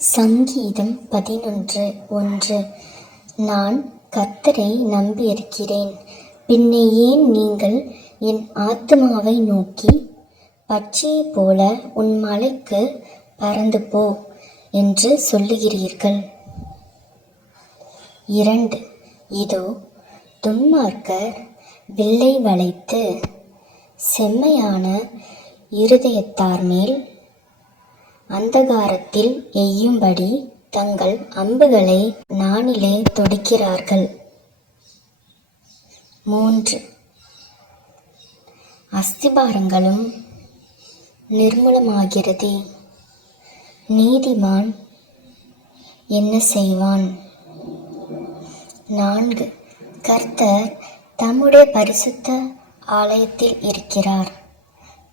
சங்கீதம் பதினொன்று ஒன்று. நான் கர்த்தரை நம்பியிருக்கிறேன். பின்னே ஏன் நீங்கள் என் ஆத்துமாவை நோக்கி பச்சையைப் போல உன் மலைக்கு பறந்து போ என்று சொல்லுகிறீர்கள்? இரண்டு. இதோ துன்மார்க்கர் வில்லை வளைத்து செம்மையான இருதயத்தார் மேல் அந்தகாரத்தில் எய்யும்படி தங்கள் அம்புகளை நானிலே தொடுக்கிறார்கள். மூன்று. அஸ்திபாரங்களும் நிர்மூலமாகிறது. நீதிமான் என்ன செய்வான்? நான்கு. கர்த்தர் தம்முடைய பரிசுத்த ஆலயத்தில் இருக்கிறார்.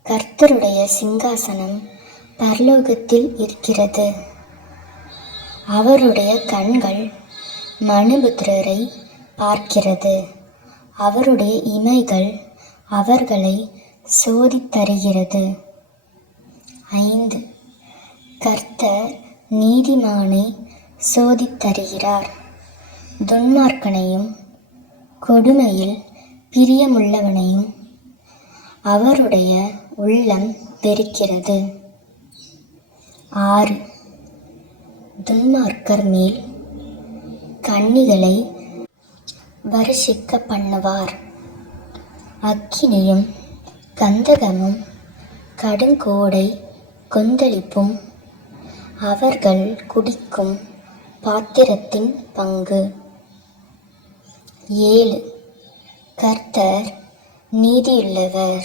கர்த்தருடைய சிங்காசனம் பரலோகத்தில் இருக்கிறது. அவருடைய கண்கள் மனுபுத்திரரை பார்க்கிறது. அவருடைய இமைகள் அவர்களை சோதித்தருகிறது ஐந்து. கர்த்தர் நீதிமானை சோதித்தருகிறார் துன்மார்க்கனையும் கொடுமையில் பிரியமுள்ளவனையும் அவருடைய உள்ளம் பெருக்கிறது ஆறு. துன்மார்க்கர் மேல் கண்ணிகளை வருஷிக்க பண்ணுவார். அக்கினியும் கந்தகமும் கடுங்கோடை கொந்தளிப்பும் அவர்கள் குடிக்கும் பாத்திரத்தின் பங்கு. ஏழு. கர்த்தர் நீதியுள்ளவர்.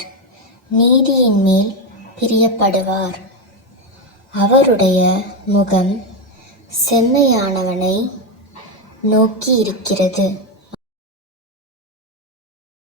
நீதியின் மேல் பிரியப்படுவார். அவருடைய முகம் செம்மையானவனை நோக்கி இருக்கிறது